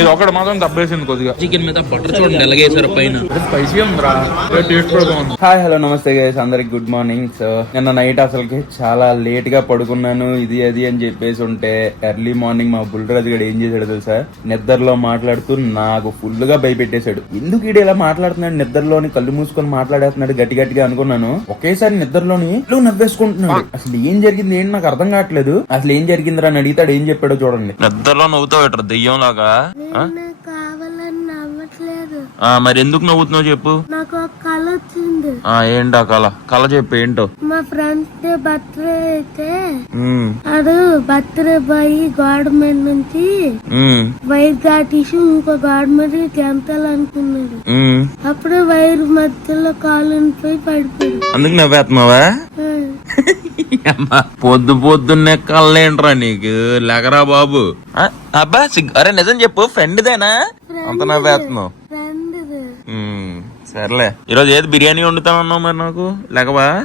ఇది ఒకటి మాత్రం దబ్బేసింది కొద్దిగా. చికెన్ మీద బటర్ చూడండి ఎలాగేసారు పైన. స్పైసీ ఉందిరా టేస్ట్ కూడా బాగుంది. హాయ్ హలో నమస్తే గైస్ అందరికి గుడ్ మార్నింగ్ సో నిన్న నైట్ అసలుకి చాలా లేట్గా పడుకున్నాను. ఇది అది అని చెప్పేసి ఉంటే ఎర్లీ మార్నింగ్ మా బుల్రాజు గడు ఏం చేశాడు తెలుసా? నిద్రలో మాట్లాడుతూ నాకు ఫుల్గా భయపెట్టేశాడు. ఎందుకు ఈడు ఇలా మాట్లాడుతున్నాడు? నిద్రలోని కళ్ళు మూసుకొని మాట్లాడేస్తున్నాడు. గట్టి గట్టిగా అనుకున్నాను. ఒకేసారి నిద్రలోని ఇట్లు నవ్వేసుకుంటున్నాడు. అసలు ఏం జరిగింది? ఏంటి? నాకు అర్థం కావట్లేదు. అసలు ఏం జరిగిందిరా అని అడిగితాడు ఏం చెప్పాడో చూడండి. నిద్రలో నవ్వుతావు దెయ్యం లాగా మరి ఎందుకు నవ్వుతున్నావు చెప్పు. నాకు కళ వచ్చింది. ఏంట కళ కళ చెప్పు ఏంటో? మా ఫ్రెండ్ బర్త్డే అయితే అడు బర్త్డే బాయ్ గవర్నమెంట్ నుంచి వైర్ దాటిసి ఇంకో గవర్నమెంట్ తెంతాలి అనుకున్నాడు అప్పుడు వైర్ మధ్యలో కాలు పోయి పడిపోయింది. అందుకు నవ్వేస్తున్నావా? పొద్దు పొద్దున్నే కళ్ళేంట్రా నీకు? లేకరా బాబు. అబ్బా సిగ్- అరే నిజం చెప్పు ఫ్రెండ్దేనా? అంత నవ్వేస్తున్నావు. సర్లే. ఈరోజు ఏది బిర్యానీ వండుతానన్నావు మరి నాకు? లేకవా?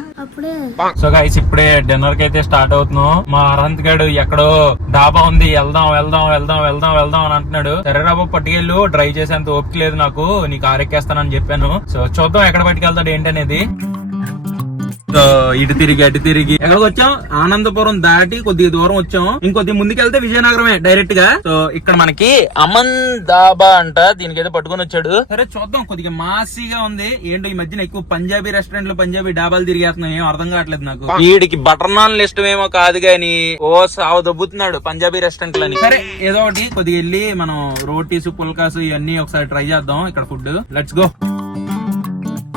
సో గైస్ ఇప్పుడే డిన్నర్కి అయితే స్టార్ట్ అవుతున్నాం. మా అరంత్ గడు ఎక్కడో డాబా ఉంది. వెళ్దాం వెళ్దాం వెళ్దాం వెళ్దాం వెళ్దాం అని అంటున్నాడు. సరే రాబు పట్టుకెళ్ళు. డ్రైవ్ చేసేంత ఓపిక లేదు నాకు. నీకు ఆరెక్కేస్తానని చెప్పాను. సో చూద్దాం ఎక్కడ పట్టుకెళ్తాడు ఏంటనేది. ఇటు తిరిగి అటు తిరిగి. ఎక్కడికి వచ్చాం? ఆనందపురం దాటి కొద్దిగా దూరం వచ్చాం. ఇంకొద్ది ముందుకెళ్తే విజయనగరమే డైరెక్ట్గా. సో ఇక్కడ మనకి అమన్ దాబా అంట దీనికైతే పట్టుకొని వచ్చాడు. సరే చూద్దాం. కొద్దిగా మాసీగా ఉంది. ఏంటో ఈ మధ్యన ఎక్కువ పంజాబీ రెస్టారెంట్లు పంజాబీ డాబాలు తిరిగేస్తున్నాయి. ఏం అర్థం కావట్లేదు నాకు. వీడికి బటర్ నాన్ ఇష్టమేమో కాదు గాని ఓ సావు దొబ్బుతున్నాడు పంజాబీ రెస్టారెంట్లని సరే ఏదో ఒకటి కొద్దిగా వెళ్ళి మనం రోటీస్ పుల్కాస్ ఇవన్నీ ఒకసారి ట్రై చేద్దాం. ఇక్కడ ఫుడ్ లెట్స్ గో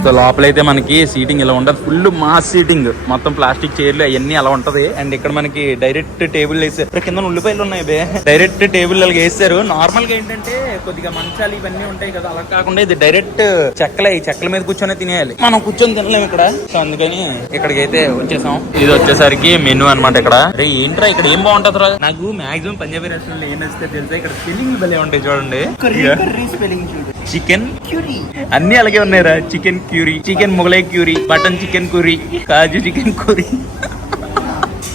సో లోపలైతే మనకి సీటింగ్ ఇలా ఉండదు. ఫుల్ మాస్ సీటింగ్ మొత్తం ప్లాస్టిక్ చైర్లు అవన్నీ అలా ఉంటది. అండ్ ఇక్కడ మనకి డైరెక్ట్ టేబుల్ వేసారు ఇక్కడ కింద ఉల్లిపాయలు ఉన్నాయి బే. డైరెక్ట్ టేబుల్ అలాగే వేస్తారు. నార్మల్గా ఏంటంటే కొద్దిగా మంచాలు ఇవన్నీ ఉంటాయి కదా. అలా కాకుండా ఇది డైరెక్ట్ చెక్కలే. ఈ చెక్కల మీద కూర్చొని తినేయాలి. మనం కూర్చొని తినలేము ఇక్కడ. సో అందుకని ఇక్కడికైతే అయితే వచ్చేసాం. ఇది వచ్చేసరికి మెనూ అన్నమాట ఇక్కడ. అరే ఏంట్రా ఇక్కడ ఏం బాగుంటది రా? నాకు మాక్సిమం పంజాబీ రెస్టారెంట్ ఏం నచ్చితే తెలుసా? ఇక్కడ స్పెల్లింగ్ భలే ఉంటాయి చూడండి. చికెన్ అన్ని అలాగే ఉన్నాయిరా. Chicken curry chicken Mughlai curry mutton chicken curry కాజు చికెన్ కూరీ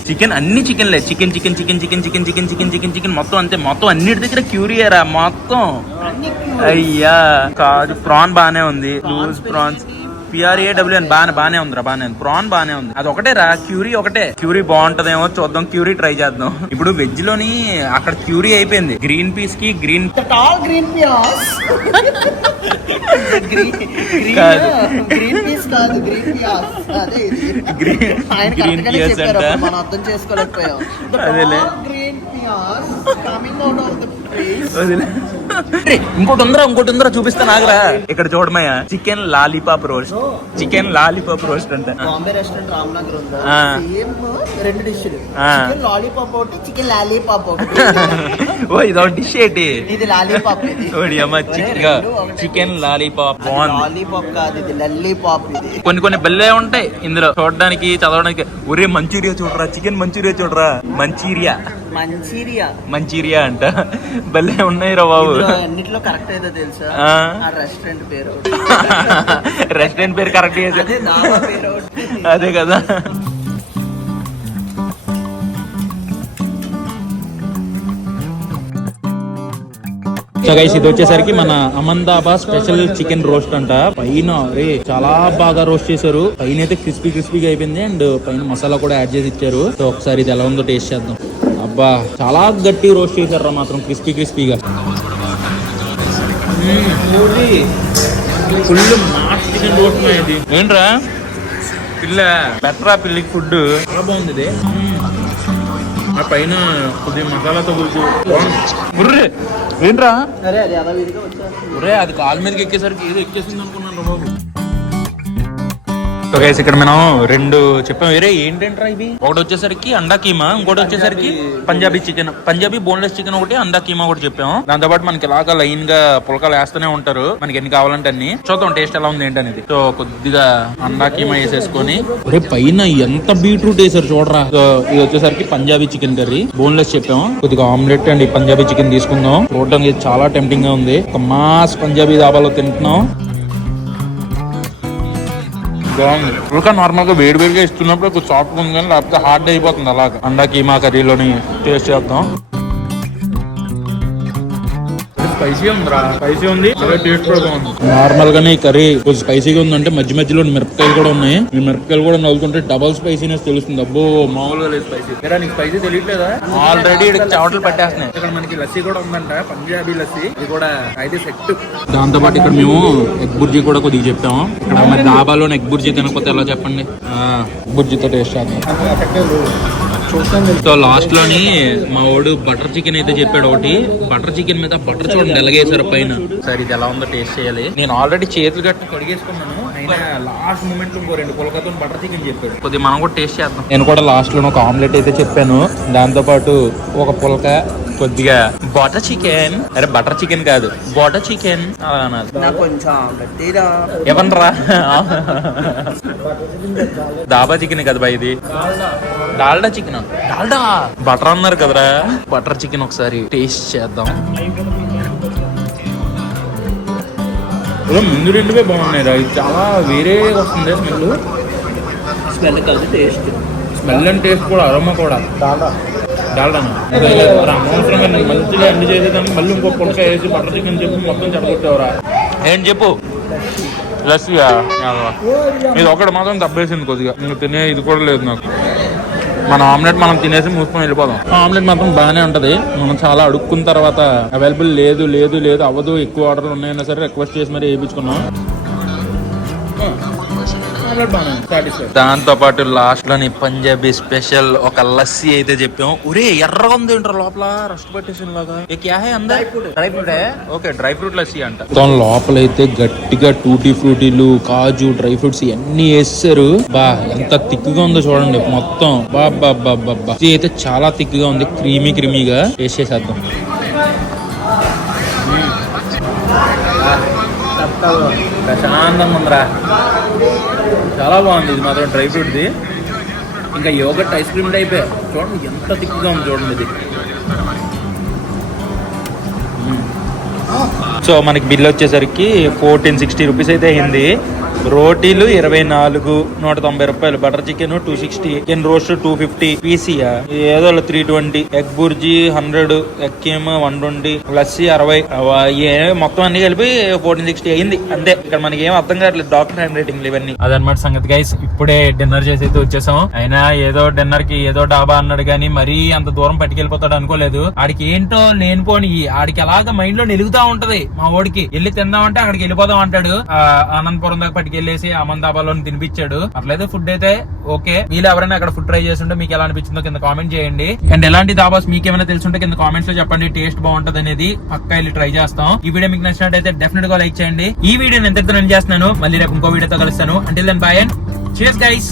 చికెన్ అన్ని చికెన్లే. Chicken chicken chicken chicken chicken chicken chicken chicken chicken మొత్తం అంతే. మొత్తం అన్నిటి దగ్గర క్యూరీయరా. మొత్తం. అయ్యా. కాదు ప్రాన్ బానే ఉంది. Loose prawns. పిఆర్ఏడబ్ల్యూ అని బానే ఉందిరా బానే ఉంది. ప్రాన్ బానే ఉంది. అది ఒకటే రా క్యూరీ ఒకటే. క్యూరీ బాగుంటదేమో చూద్దాం క్యూరీ ట్రై చేద్దాం. ఇప్పుడు వెజ్లోని అక్కడ క్యూరీ అయిపోయింది. గ్రీన్ పీస్కి green green green peas peas అంట. అప్పుడు మనం అర్థం చేసుకోలేకపోయాం. అదేలే. Green peas coming out of the place ఇంకోటి ఉందిరా ఇంకోటి ఉందిరా చూపిస్తాను ఆగరా ఇక్కడ చూడమయ్య chicken lollipop roast. Chicken lollipop roast అంట. బాంబే రెస్టారెంట్ రామ్నగర్ ఉందా. సేమ్ రెండు డిష్లు. చికెన్ లాలీపాప్ ఒకటి చికెన్ లాలీపాప్ ఒకటి. ఓ ఇదో డిష్ ఏంటి? ఇది లాలీపాప్ ఇది. ఓడి అమ్మ చికెన్ చికెన్ లాలీపాప్. బాగుంది. లాలీపాప్ కాదు ఇది లల్లీపాప్ ఇది. కొన్ని కొన్ని బెల్లే ఉంటాయి ఇందులో. చూడడానికి చదవడానికి. ఒరే మంచూరియా చూడరా చికెన్ మంచూరియా చూడరా. మంచూరియా. మంచీరియా. మంచూరియా అంట. బెల్లే ఉన్నాయి రా బాబు అన్నిట్లో కరెక్ట్ ఏదో తెలుసా? ఆ. రెస్టారెంట్ పేరు. రెస్టారెంట్ పేరు కరెక్ట్ అదే కదా. సో గైస్ ఇది వచ్చేసరికి మన అమందాబా స్పెషల్ చికెన్ రోస్ట్ అంట. పైన రే చాలా బాగా రోస్ట్ చేశారు. పైన అయితే క్రిస్పీ క్రిస్పీగా అయిపోయింది అండ్ పైన మసాలా కూడా యాడ్ చేసి ఇచ్చారు. సో ఒకసారి ఇది ఎలా ఉందో టేస్ట్ చేద్దాం. అబ్బా చాలా గట్టి రోస్ట్ చేశారు మాత్రం క్రిస్పీ క్రిస్పీగా ఫుల్ చికెన్ రోస్ట్ ఏంట్రా? పిల్ల బెటరా పిల్లికి ఫుడ్ చాలా బాగుంది ఆ పైన కొద్దిగా మసాలాతో గురించి ఏంట్రా? అరే అది కాలు మీదకి ఎక్కేసరికి ఏదో ఎక్కేసింది అనుకున్నాను బాబు. సో గైస్ ఇక్కడ మనం రెండు చెప్పాం. వేరే ఏంటంటారా ఇవి ఒకటి వచ్చేసరికి అండా కీమా ఇంకోటి వచ్చేసరికి Punjabi chicken Punjabi boneless chicken ఒకటి అండా కీమా ఒకటి చెప్పాం. దాంతో పాటు మనకి ఇలాగా లైన్గా పులకలు వేస్తూనే ఉంటారు. మనకి ఎన్ని కావాలంటే అన్ని. చూద్దాం టేస్ట్ ఎలా ఉంది ఏంటనేది సో కొద్దిగా అండా కీమా వేసేసుకొని. ఒరే పైన ఎంత బీట్రూట్ వేసారు చూడరా. సో ఇది వచ్చేసరికి పంజాబీ చికెన్ కర్రీ బోన్లెస్ చెప్పాం. కొద్దిగా ఆమ్లెట్ అండ్ పంజాబీ చికెన్ తీసుకుందాం. చూడడానికి చాలా టెంప్టింగ్గా ఉంది. ఒక మాస్ పంజాబీ దాబాలో తింటున్నాం. బాగుంది ఇంకా నార్మల్గా వేడి వేడిగా ఇస్తున్నప్పుడు కొంచెం సాఫ్ట్ ఉంది కానీ లేకపోతే హార్డ్ అయిపోతుంది అలాగా. అండా కీమా కర్రీలోని టేస్ట్ చేద్దాం. స్పైసీ ఉందిరా. స్పైసీ ఉంది. టేస్ట్ కూడా బాగుంది. నార్మల్ గానే ఈ కర్రీ కొంచెం స్పైసీగా ఉందంటే మధ్య మధ్యలో మిరపకాయలు కూడా ఉన్నాయి. ఈ మిరపకాయలు కూడా నవ్వుతుంటే డబల్ స్పైసీనెస్ తెలుస్తుంది. అబ్బో మామూలుగా లేదు స్పైసీ నీకు స్పైసీ తెలియట్లేదా? ఆల్రెడీ చవటలు పట్టేస్తున్నాయి. ఇక్కడ మనకి లస్సీ కూడా ఉందంట. పంజాబీ లస్సీ. ఇది కూడా అయితే సెట్ దాంతో పాటు ఇక్కడ మేము ఎగ్ బుర్జీ కూడా కొద్దిగా చెప్పాము. ఇక్కడ మరి డాబాలో ఎగ్ బుర్జీ తినకపోతే ఎలా చెప్పండి? ఆ, బుర్జీతో టేస్ట్ చేద్దాం. సో లాస్ట్లోని మా వాడు బటర్ చికెన్ అయితే చెప్పాడు ఒకటి. బటర్ చికెన్ మీద బటర్ చూడండి ఎలాగేసారు పైన. సరే ఇది ఎలా ఉందో టేస్ట్ చేయాలి. నేను ఆల్రెడీ చేతులు గట్టి కడిగేసుకున్నాను. అయినా లాస్ట్ మూమెంట్ ఇంకో రెండు పులకతో బటర్ చికెన్ చెప్పాడు. కొద్దిగా మనం కూడా టేస్ట్ చేద్దాం. నేను కూడా లాస్ట్లో ఒక ఆమ్లెట్ అయితే చెప్పాను. దాంతో పాటు ఒక పులక కొద్దిగా బటర్ చికెన్. అరే బటర్ చికెన్ కాదు. Butter chicken. గట్టిగా ఏమనరా దాబా చికెన్ కదా బా ఇది? డాల్డా చికెన్. డాల్డా. బటర్ అన్నారు కదరా. బటర్ చికెన్ ఒకసారి టేస్ట్ చేద్దాం. ముందు రెండువే బాగున్నాయి రా. ఇది చాలా వేరే వస్తుంది స్మెల్. స్మెల్ కలిసి టేస్ట్ స్మెల్ అండ్ టేస్ట్ కూడా అరోమా కూడా. డాల్డా. డాల్డా అనవసరంగా నేను మంచిగా ఎండి చేసేదాన్ని మళ్ళీ ఇంకో పులక వేసి బటర్ చికెన్ చెప్పి మొత్తం చెడగొట్టేవరా. ఏం చెప్పు? లస్సీయా? ఇది ఒకటి మాత్రం దబ్బేసింది కొద్దిగా. ఇంక తినే ఇది కూడా లేదు నాకు. మన ఆమ్లెట్ మనం తినేసి మూసుకొని వెళ్ళిపోదాం. ఆమ్లెట్ మాత్రం బాగానే ఉంటది. మనం చాలా అడుక్కున్న తర్వాత అవైలబుల్ లేదు లేదు లేదు అవ్వదు ఎక్కువ ఆర్డర్లు ఉన్నాయన్నా సరే రిక్వెస్ట్ చేసి మరి వేయించుకున్నాం. దాంతో పాటు లాస్ట్లోని పంజాబీ స్పెషల్ ఒక లస్సీ అయితే చెప్పాం ఒరే ఎర్రగా ఉంది ఏంట్రా లోపల? రస్ట్ పట్టేసిన లాగా. Dry fruit. Okay dry fruit lassi అంట. మొత్తం లోపలైతే గట్టిగా టూటీ ఫ్రూటీలు కాజు డ్రై ఫ్రూట్స్ ఇవన్నీ వేస్తారు. బా ఎంత థిక్గా ఉందో చూడండి మొత్తం. బా బా బా బా బా. ఇది అయితే చాలా థిక్గా ఉంది. క్రీమీ క్రీమీగా టేస్ట్ చేసేద్దాం ప్రశాంతంగా ఉందిరా. చాలా బాగుంది. ఇది మాత్రం డ్రై ఫ్రూట్ది ఇంకా యోగట్ ఐస్ క్రీమ్ టైప్ చూడండి ఎంత థిక్గా ఉంది చూడండి ఇది. సో మనకి బిల్ వచ్చేసరికి ఫోర్టీన్ సిక్స్టీ రూపీస్ అయితే అయింది. రోటీలు ఇరవై నాలుగు నూట తొంభై రూపాయలు butter chicken two sixty chicken roast two fifty పీసీయా ఏదో three twenty egg bhurji hundred egg came one twenty lassi అరవై మొత్తం అన్ని కలిపి ఫోర్టీన్ సిక్స్టీ అయింది అంతే. ఇక్కడ మనకి ఏం అర్థం కావట్లేదు డాక్టర్ హ్యాండ్ రైటింగ్ ఇవన్నీ. అదనమాట సంగతి గైస్ ఇప్పుడే డిన్నర్ చేసి అయితే వచ్చేసాం. అయినా ఏదో డిన్నర్కి ఏదో డాబా అన్నాడు కానీ మరీ అంత దూరం పట్టుకెళ్ళిపోతాడు అనుకోలేదు. ఆడికి ఏంటో లేనిపోని ఆడికి అలాగ మైండ్లో నిలుగుతా ఉంటది మా ఓడికి వెళ్ళి తిందామంటే అక్కడికి వెళ్ళిపోదాం అంటాడు. ఆ, అనంతపురం దాకా పట్టుకెళ్ళేసి అమన్ దాబాలో తినిపించాడు. అట్లయితే ఫుడ్ అయితే ఓకే. వీళ్ళు ఎవరైనా అక్కడ ఫుడ్ ట్రై చేస్తుంటే మీకు ఎలా అనిపించిందో కింద కామెంట్ చేయండి. అండ్ ఎలాంటి దాబాస్ మీకు ఏమైనా తెలుసుంటే కింద కామెంట్స్లో చెప్పండి. టేస్ట్ బాగుంటది అనేది పక్కా వెళ్ళి ట్రై చేస్తాం. ఈ వీడియో మీకు నచ్చినట్టయితే డెఫినెట్గా లైక్ చేయండి. ఈ వీడియో నేను ఎంత చేస్తున్నాను. మళ్ళీ రేపు ఇంకో వీడియోతో కలుస్తాను. అంటే దాని బాయ్ అండ్ చేస్ గైస్